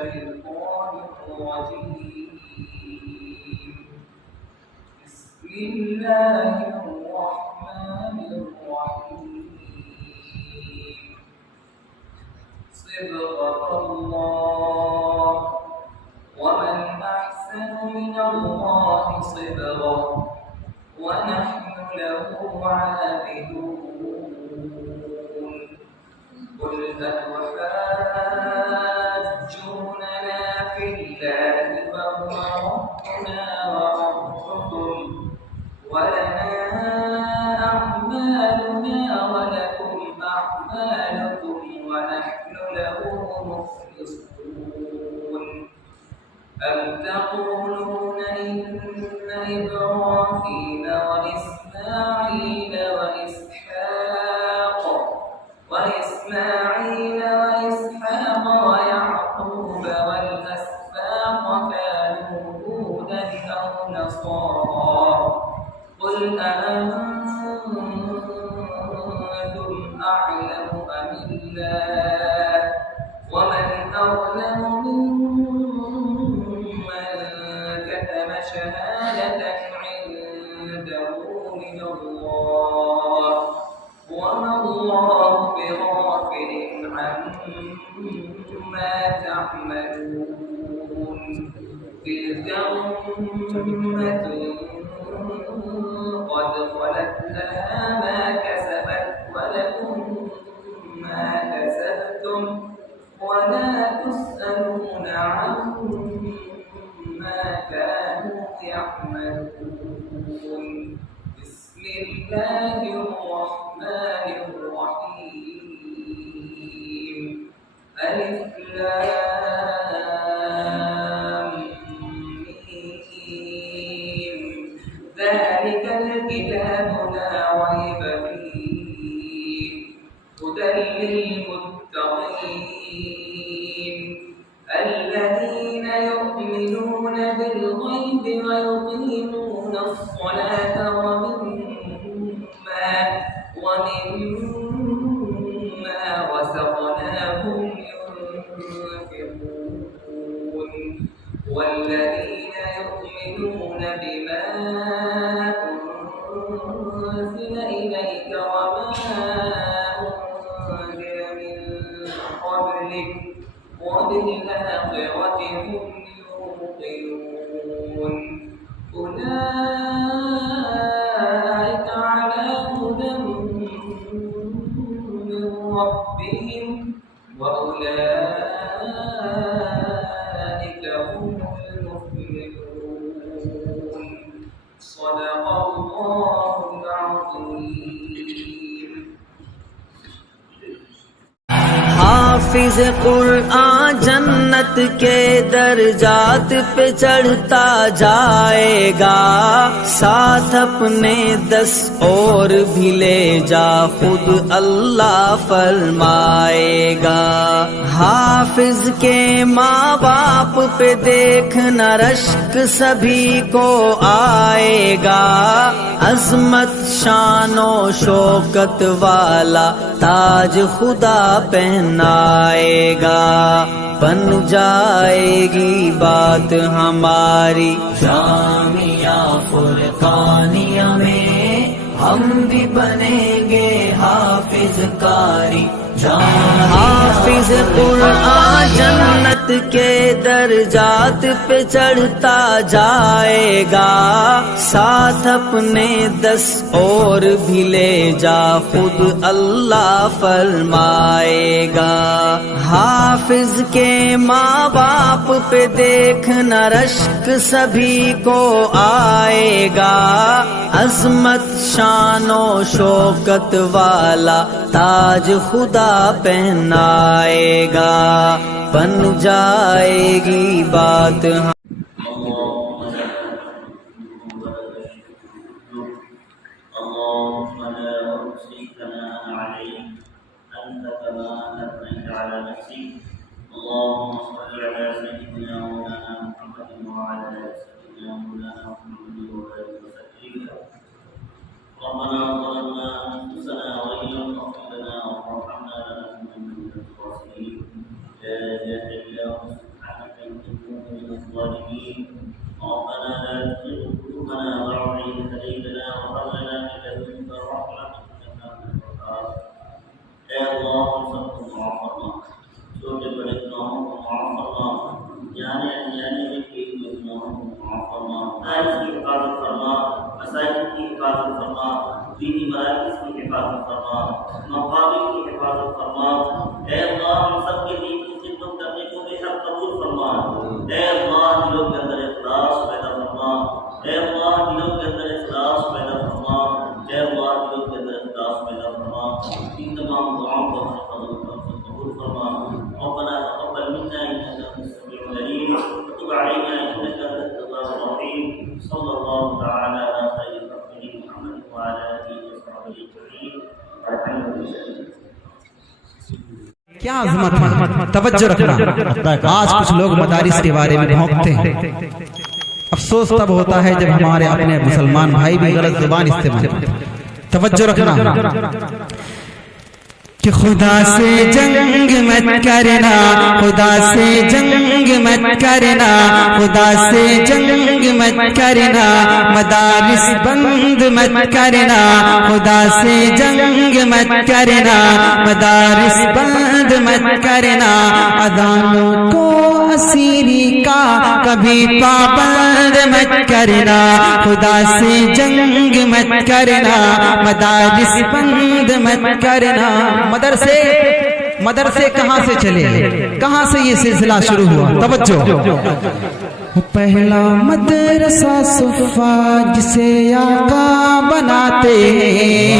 الشيطان الرجيم. بسم الله الرحمن الرحيم. صبغة الله ومن أحسن من الله صبغة ونحن له عابدون. قل أتحاجوننا في الله وهو ربنا وربكم ولنا أعمالنا ولكم أعمالكم ونحن له مخلصون. أم تقولون إن إبراهيم وإسماعيل وإسحاق ويعقوب والأسباط كانوا هودا أو نصارى؟ قل أأنتم أعلم أم الله؟ ومن أظلم ممن كتم شهادة عنده من الله وما الله بغافل عما تعملون. تلك أمة قد خلت لها ما كسبت ولكم ما كسبتم ولا تسألون عما كانوا يعملون. بسم الله الرحمن الرحيم. ألف لام ميم. ذلك الكتاب لا ريب فيه هدى للمتقين الذين يؤمنون بالغيب ويقيمون الصلاة ومما رزقناهم ينفقون. والذين يؤمنون بما أنزل إليك وما أنزل من قبلك وبالآخرة هم يوقنون. أولئك على هدى من ربهم وأولئك هم المفلحون. صدق الله العظيم. हाफिज कुरआन जन्नत के दर्जात पे चढ़ता जाएगा, साथ अपने 10 और भी ले जा खुद अल्लाह फरमाएगा। हाफिज के माँ बाप पे देखना रश्क सभी को आएगा, अजमत शानो शौकत वाला ताज खुदा पहनाएगा। बन जाएगी बात हमारी जामिया फुरकानिया में, हम भी बनेंगे हाफिज कारी। हाफिज कुरआन जन्नत के दर्जात पे चढ़ता जाएगा, साथ अपने 10 और भी ले जा खुद अल्लाह फरमाएगा। हाफिज के माँ बाप पे देखना रश्क सभी को आएगा, अजमत शानो शौकत वाला ताज खुदा पहनाएगा। बन जाएगी बात اللهم صل على سيدنا مولانا محمد وعلى آل سيدنا مولانا محمد وبارك وسلم. ربنا ظلمنا أنفسنا وإن لم تغفر لنا وترحمنا لنكونن من الخاسرين. لا إله إلا أنت سبحانك کی حفاظت فرما، مقامی کی حفاظت فرما۔ اے اللہ ہم سب کے دین کی خدمت کرنے کو بے حق قبول فرما۔ اے اللہ دلوں کے اندر اخلاص پیدا فرما۔ اے اللہ دلوں کے اندر اخلاص پیدا فرما۔ اے اللہ دلوں کے اندر اخلاص پیدا فرما۔ ان تمام دعاؤں کو قبول فرما۔ ربنا تقبل منا انك انت السميع العليم وتب علينا انك انت التواب الرحيم۔ صلى الله تعالى على خير خلقه محمد وعلى اله وصحبه اجمعين والحمد لله۔ کیا عظمت ہے، توجہ رکھنا۔ آج کچھ لوگ مدارس کے بارے میں بھونکتے ہیں، افسوس تب ہوتا ہے جب ہمارے اپنے مسلمان بھائی بھی غلط زبان استعمال کرتے ہیں۔ توجہ رکھنا کہ خدا سے جنگ مت کرنا، خدا سے جنگ مت کرنا، خدا سے جنگ مت کرنا، مدارس بند مت کرنا، خدا سے جنگ مت کرنا، مدارس بند مت کرنا، اذانوں کو اسیری کا کبھی پابند مت کرنا، خدا سے جنگ مت کرنا، مدارس بند مت کرنا۔ مدرسے کہاں سے چلے، کہاں سے یہ سلسلہ شروع ہوا؟ توجہ۔ پہلا مدرسہ صفا جسے آقا بناتے ہیں،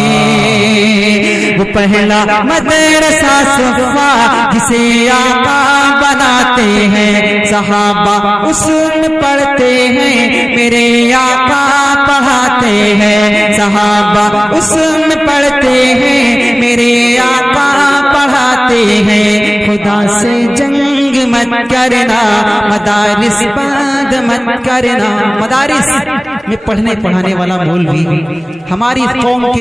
وہ پہلا مدرسہ صفا جسے آقا بناتے ہیں، صحابہ اس میں پڑھتے ہیں، میرے آقا پڑھاتے ہیں، صحابہ اس میں پڑھتے ہیں، میرے آقا پڑھاتے ہیں۔ خدا سے جنگ مت کرنا، مدارس بند مت کرنا۔ مدارس میں پڑھنے پڑھانے والا مولوی ہماری قوم کے